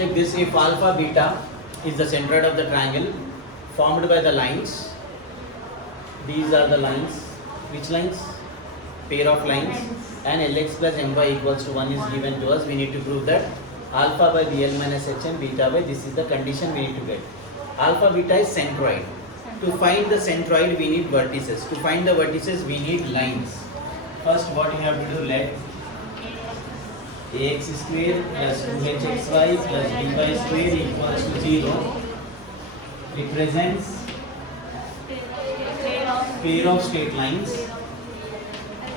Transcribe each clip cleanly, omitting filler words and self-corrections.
Check this, if alpha beta is the centroid of the triangle formed by the lines, these are the lines, which lines? Pair of lines, and Lx plus My equals to 1 is given to us. We need to prove that alpha by Bl minus H and beta by, this is the condition we need to get. Alpha beta is centroid. To find the centroid we need vertices. To find the vertices we need lines. First what you have to do, let ax square plus 2hxy plus dy square equals to 0 represents pair of straight lines,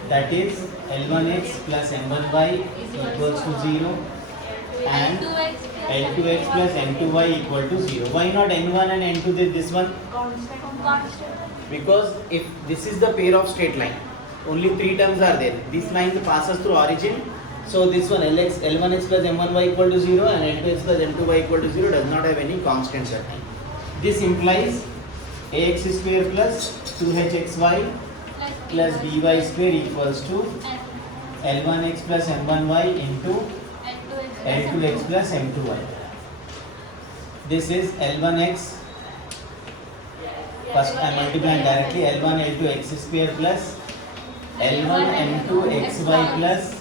that is L1x plus M1y equals to 0 and L2x plus M2y equal to 0. Why not N1 and N2 this one? Because if this is the pair of straight line, only 3 terms are there. This line passes through origin. So this one L1x plus M1y equal to 0 and L2x plus M2y equal to 0 does not have any constants at time. This implies ax square plus 2hxy plus dy square equals to L1x plus M1y into L2x plus M2y. This is L1x. First I multiply directly L1 L2 x square plus L1 M2 xy plus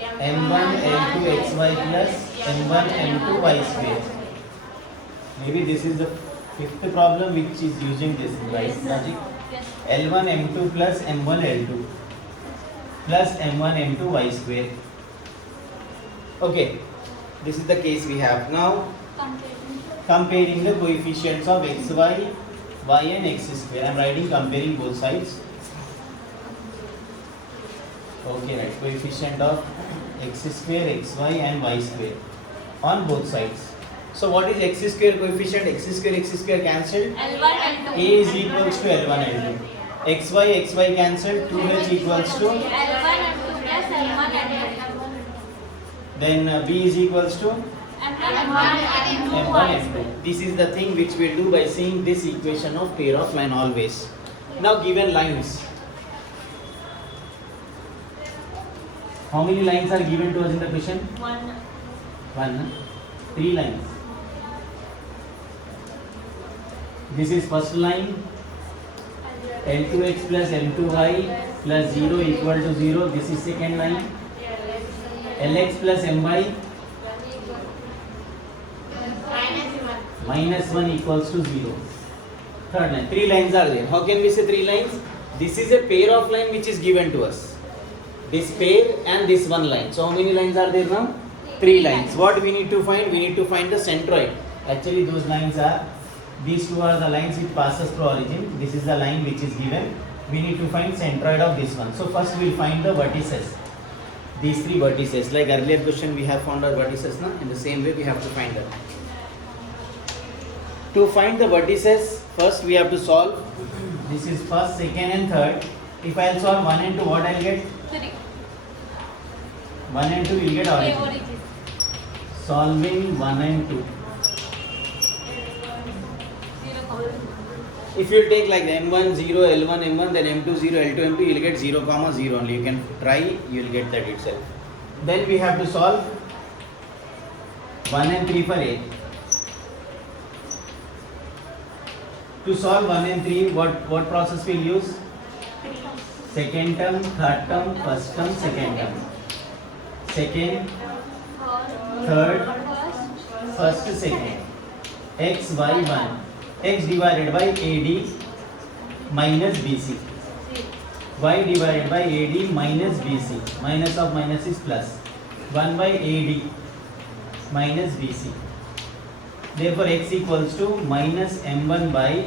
M1 L2 xy plus M1 M2 y square. Maybe this is the fifth problem which is using this logic. L1 M2 plus M1 L2 plus M1 M2 y square. Okay, this is the case we have. Now comparing the coefficients of xy, y and x square. I am writing comparing both sides. Okay, right. Coefficient of x square, xy and y square on both sides. So what is x square coefficient? X square cancelled. A is equals to L1 L2. xy cancelled. 2h equals to L1 M2 plus L1 M2. then b is equals to M1 M1 M2. This is the thing which we do by seeing this equation of pair of line always. Now given lines. How many lines are given to us in the question? One. 3 lines. This is first line. L2x plus M2y plus 0 equal to 0. This is second line. Lx plus My minus 1 equals to 0. Third line. 3 lines are there. How can we say 3 lines? This is a pair of line which is given to us. This pair and this one line. So how many lines are there now? 3 lines. What we need to find? We need to find the centroid. Actually those lines are, these two are the lines which passes through origin. This is the line which is given. We need to find centroid of this one. So first we will find the vertices. These 3 vertices. Like earlier question we have found our vertices now. In the same way we have to find them. To find the vertices, first we have to solve. This is first, second and third. If I will solve 1 and 2, what I will get? 1 and 2 will get origin. Solving 1 and 2. If you take like M1 0, L1 M1, then M2 0, L2 M2, you will get 0, 0 only. You can try, you will get that itself. Then we have to solve 1 and 3 for A. To solve 1 and 3, what process we will use? Second term, third term, first term, second term. Second, third, first, second. X, Y, 1. X divided by AD minus BC. Y divided by AD minus BC. Minus of minus is plus. 1 by AD minus BC. Therefore, X equals to minus M1 by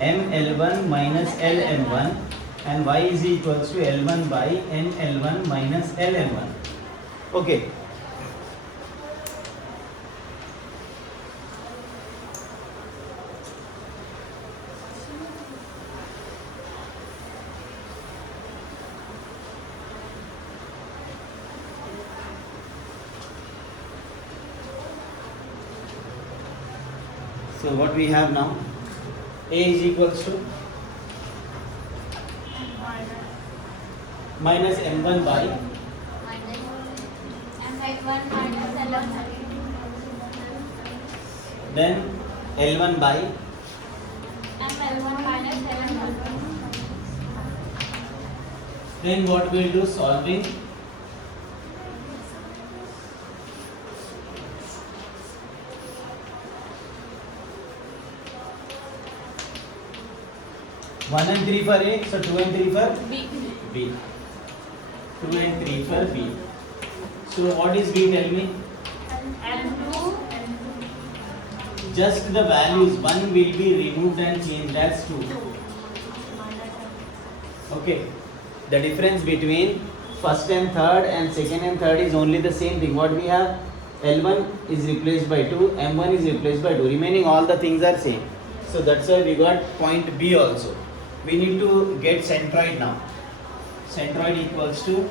ML1 minus LM1 and Y is equals to L1 by NL1 minus LM1. Okay. So what we have now? A is equals to minus M1 by then L1 by M L1 minus L1. then what we'll do solving. One and three for A, so two and three for B. B. Two and three for B. So what is B? Tell me. M2. Just the values. One will be removed and changed. That's two. Okay. The difference between first and third and second and third is only the same thing. What we have? L1 is replaced by 2, M1 is replaced by 2. Remaining all the things are same. So that's why we got point B also. We need to get centroid now. Centroid equals to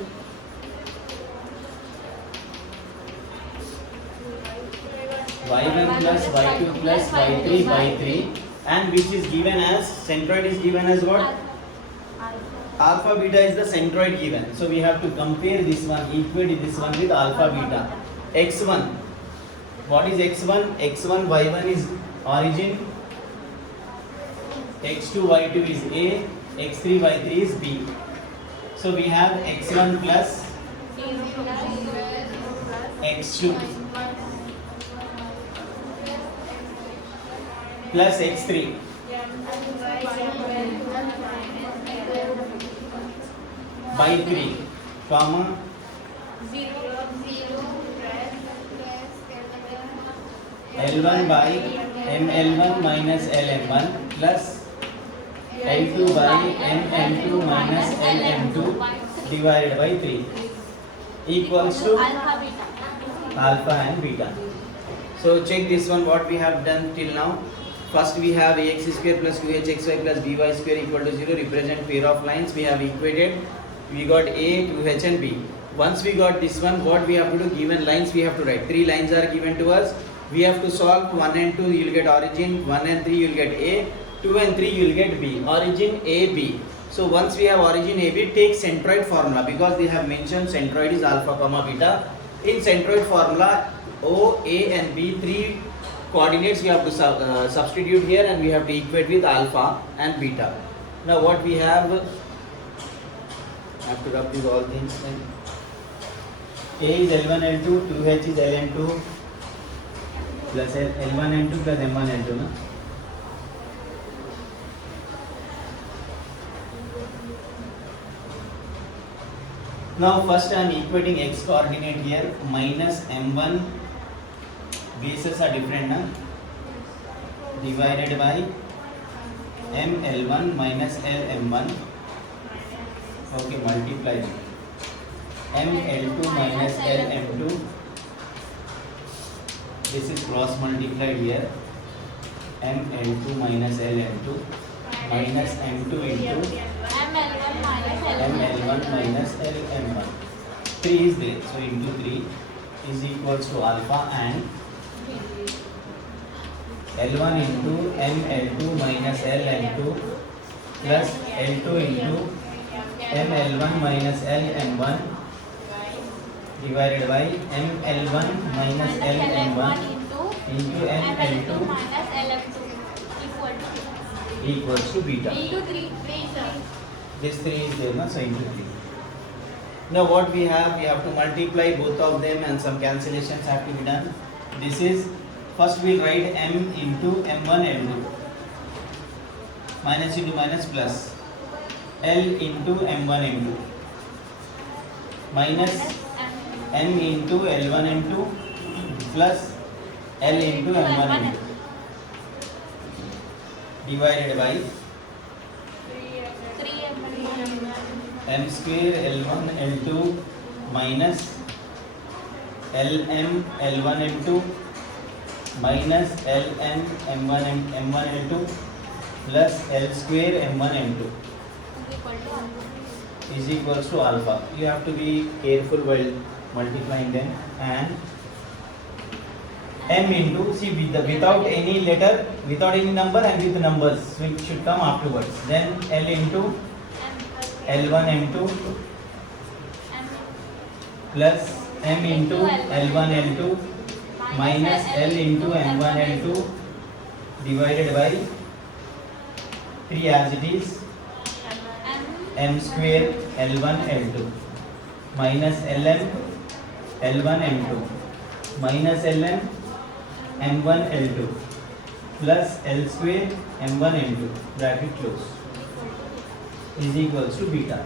y1 plus y2 plus y3 by 3, and which is given as centroid is given as what? Alpha beta is the centroid given. So we have to compare this one, equate this one with alpha beta. X1. What is x1? X1 y1 is origin. X2 y2 is A. X3 y3 is B. So we have x1 plus x2 plus x3 by 3, comma L1 by ML1 minus LM1 plus L2 by ML2 minus LM2 divided by 3 equals to Alpha beta. alpha and beta. So check this one, what we have done till now. First we have ax square plus 2hxy plus by square equal to 0, represent pair of lines. We have equated. We got A, 2h and B. Once we got this one, what we have to do? Given lines we have to write. 3 lines are given to us. We have to solve 1 and 2, you will get origin. 1 and 3, you will get A. 2 and 3, you will get B. Origin A, B. So once we have origin A, B, take centroid formula, because they have mentioned centroid is alpha comma beta. In centroid formula, O, A and B, 3 coordinates we have to substitute here, and we have to equate with alpha and beta. Now what we have, I have to rub these all things. A is L1 L2, 2H is Ln2 plus L1 N2 plus M1 N2. No? Now first I am equating x coordinate here, minus M1, bases are different now, divided by ML1 minus LM1. Okay, multiply ML2 minus LM2. This is cross multiplied here. ML2 minus LM2 minus M2 into ML1 minus LM1. 3 is there, so into 3 is equals to alpha, and L1 into ML2 minus LM2 plus L2 into ML1 minus LM1 divided by ML1 minus LM1 into ML2 minus LM2 equals to beta. into 3. This 3 is there, no? So into 3. Now what we have to multiply both of them, and some cancellations have to be done. This is, first we'll write M into M1 L2, minus into minus plus L into M1 M2 minus M into L1 M2 plus L into M1 M2 divided by 3 M square L1 L2 minus LM L1 M2 minus LM M1 M1 L2 plus L square M1 M2 is equals to alpha. You have to be careful while multiplying them. And M into, see, without any letter, without any number, and with numbers, which should come afterwards. Then L into L1 M2 plus M into L1 L2 minus L into M1 L2 divided by 3 as it is M square L1 L2 minus Ln L1 M2 minus Ln M1 L2 plus L square M1 M2 bracket close is equals to beta.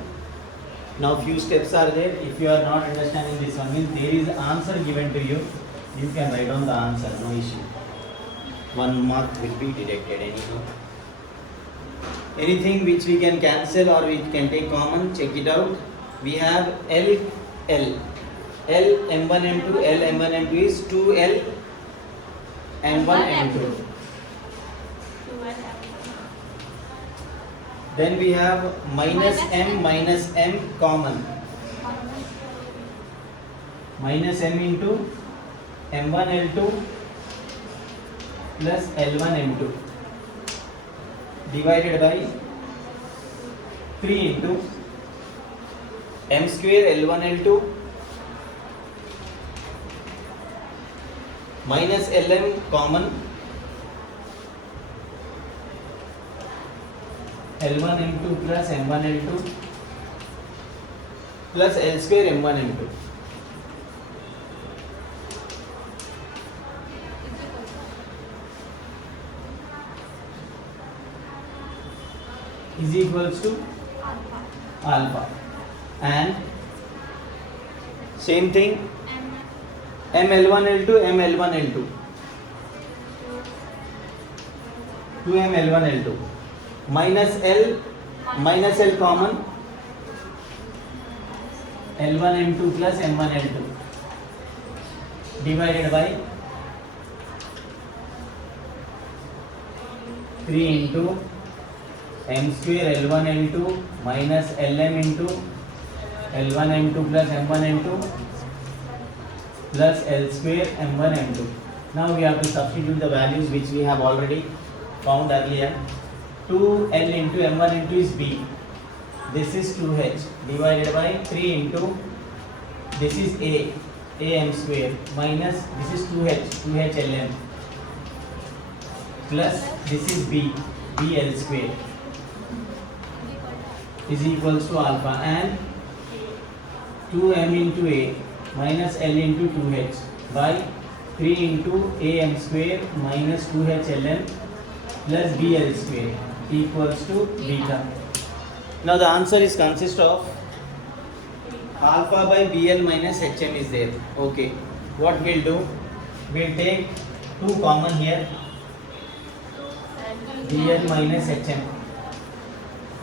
Now few steps are there. If you are not understanding this one, means there is answer given to you. You can write down the answer, no issue. 1 mark will be deducted anyhow. Anything which we can cancel or we can take common, check it out. We have L M1 M2, L M1 M2 is 2L M1 M2. Then we have minus M common. Minus M into M1 L2 plus L1 M2 divided by 3 into M square L1 L2 minus Lm common L1 M2 plus M1 L2 plus L square M1 M2 is equals to alpha, and same thing ML1 L2 ML1 L2 2ML1 L2 minus L common L1 M2 plus M1 L2 divided by 3 into M square L1 L2 minus Lm into L1 M2 plus M1 M2 plus L square M1 M2. Now we have to substitute the values which we have already found earlier. 2L into M1 into is B. This is 2H divided by 3 into this is A M square minus this is 2H Lm plus this is B L square is equals to alpha, and 2M into A minus L into 2H by 3 into AM square minus 2H Ln plus BL square equals to beta. Now the answer is consist of alpha by BL minus HM is there. Okay, what we'll do? We'll take 2 common here, BL minus HM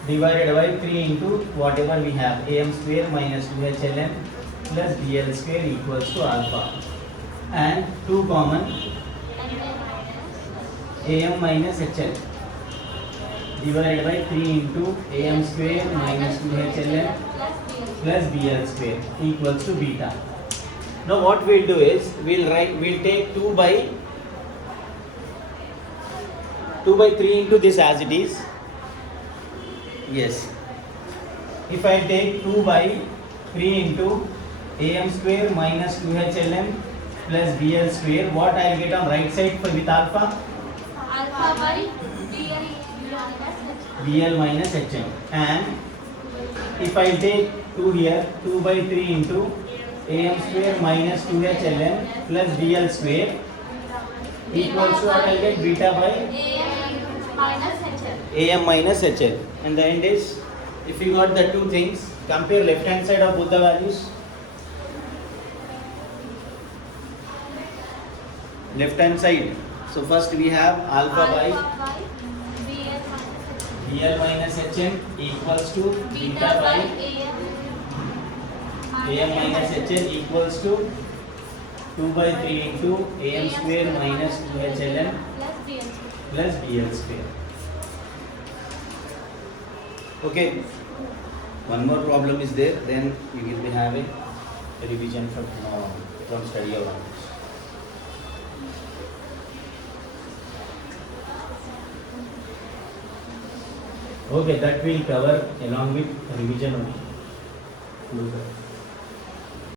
divided by 3 into whatever we have, AM square minus 2H Ln plus BL square equals to alpha, and 2 common AM minus HL divided by 3 into AM square minus 2H Ln plus BL square equals to beta. Now what we'll do is we'll take 2 by 3 into this as it is. Yes, if I take 2 by 3 into AM square minus 2H Ln plus BL square, what I will get on right side for with alpha? Alpha by BL minus HM, and if I take 2 here, 2 by 3 into AM square minus 2H Ln plus BL square equals to what I will get? Beta by AM minus HL, and the end is, if you got the 2 things, compare left hand side of both the values. Left hand side, so first we have alpha by BL minus HM equals to beta by AM minus HL equals to 2 by 3 into AM square minus 2H Ln plus BL square. Okay, one more problem is there, then we will be having a revision from study of language. Okay, that will cover along with revision only.